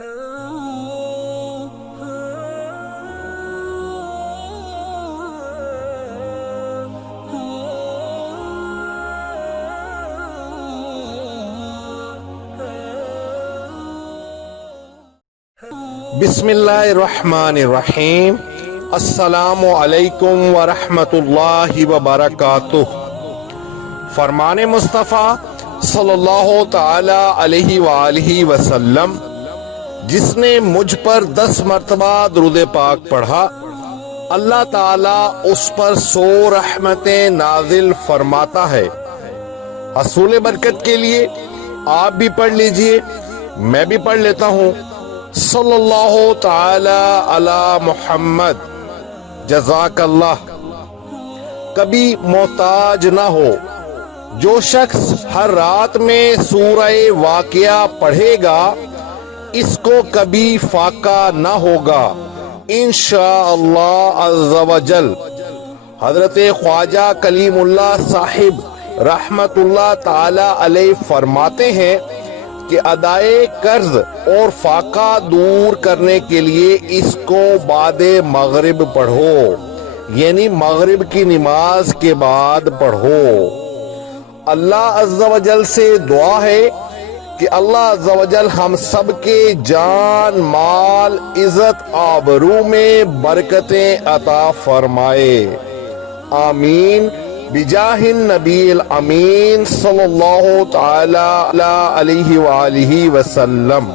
बिस्मिल्लाहिर्रहमानिर्रहीम। अस्सलामु अलैकुम वरहमतुल्लाहि वबरकातुह। फरमाने मुस्तफ़ा सल्लल्लाहु ताला अलैहि वालिहि वसल्लम, जिसने मुझ पर 10 मरतबा दुरूद पाक पढ़ा, अल्लाह ताला उस पर 100 रहमतें नाजिल फरमाता है। हसूल बरकत के लिए आप भी पढ़ लीजिए, मैं भी पढ़ लेता हूँ। सल्लल्लाहु ताला अला मुहम्मद। जज़ाकल्लाह। कभी मोहताज ना हो। जो शख्स हर रात में सूरह वाक़िया पढ़ेगा, इसको कभी फाका ना होगा इंशाअल्लाह अज़्ज़ा वजल। हजरत ख्वाजा कलीमुल्लाह साहिब रहमतुल्लाह ताला अलैह फरमाते हैं कि अदाए कर्ज और फाका दूर करने के लिए इसको बादे मगरिब पढ़ो, यानी मगरिब की नमाज के बाद पढ़ो। अल्लाह अज़्ज़ा वजल से दुआ है कि अल्लाह अज़्ज़ा वजल हम सब के जान, माल, इज्जत, आबरू में बरकतें अता फरमाए। आमीन बिजाहिन नबील अमीन सल्लल्लाहु ताला अलैहि वालिहि वसल्लम।